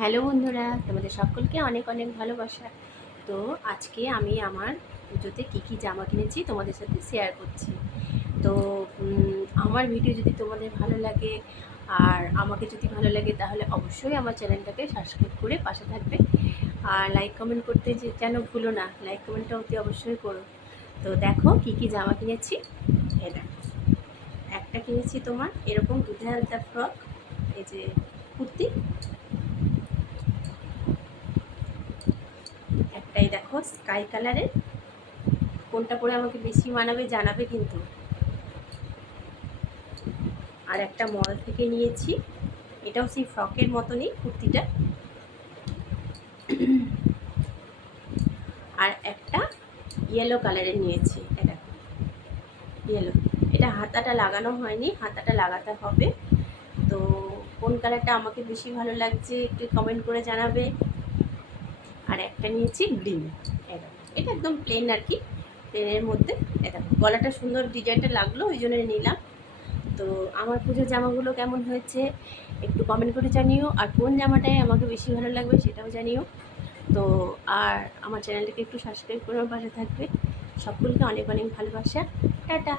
Hello বন্ধুরা, তোমাদের সকলকে অনেক অনেক ভালোবাসা। তো আজকে আমি আমার পুজোতে কী জামা কিনেছি তোমাদের সাথে শেয়ার করছি। তো আমার ভিডিও যদি তোমাদের ভালো লাগে আর আমাকে যদি ভালো লাগে তাহলে অবশ্যই আমার চ্যানেলটাকে সাবস্ক্রাইব করে পাশে থাকবে। আর লাইক কমেন্ট করতে যেন ভুলো না, লাইক কমেন্টটা অতি অবশ্যই করো। তো দেখো কী জামা কিনেছি। এই দেখো, একটা কিনেছি তোমার এরকম দুধে হালকা ফ্রক, এই যে কুর্তি। একটাই দেখো স্কাই কালারের, কোনটা পরে আমাকে বেশি মানাবে জানাবে কিন্তু। আর একটা মল থেকে নিয়েছি, এটাও সেই ফ্রকের মতনই কুর্তিটা। আর একটা ইয়েলো কালারের নিয়েছি, এটা ইয়েলো। এটা হাতাটা লাগানো হয়নি, হাতাটা লাগাতে হবে। তো কোন কালারটা আমাকে বেশি ভালো লাগছে একটু কমেন্ট করে জানাবে। আর একটা নিয়েছি গ্রিন, এটা একদম প্লেন আর কি, প্লেনের মধ্যে। এটা গলাটা সুন্দর ডিজাইনটা লাগলো, ওই জন্য নিলাম। তো আমার পুজোর জামাগুলো কেমন হয়েছে একটু কমেন্ট করে জানিও, আর কোন জামাটাই আমাকে বেশি ভালো লাগবে সেটাও জানিও। তো আর আমার চ্যানেলটাকে একটু সাবস্ক্রাইব করে আমার পাশে থাকবে। সকলকে অনেক অনেক ভালোবাসা, টাটা।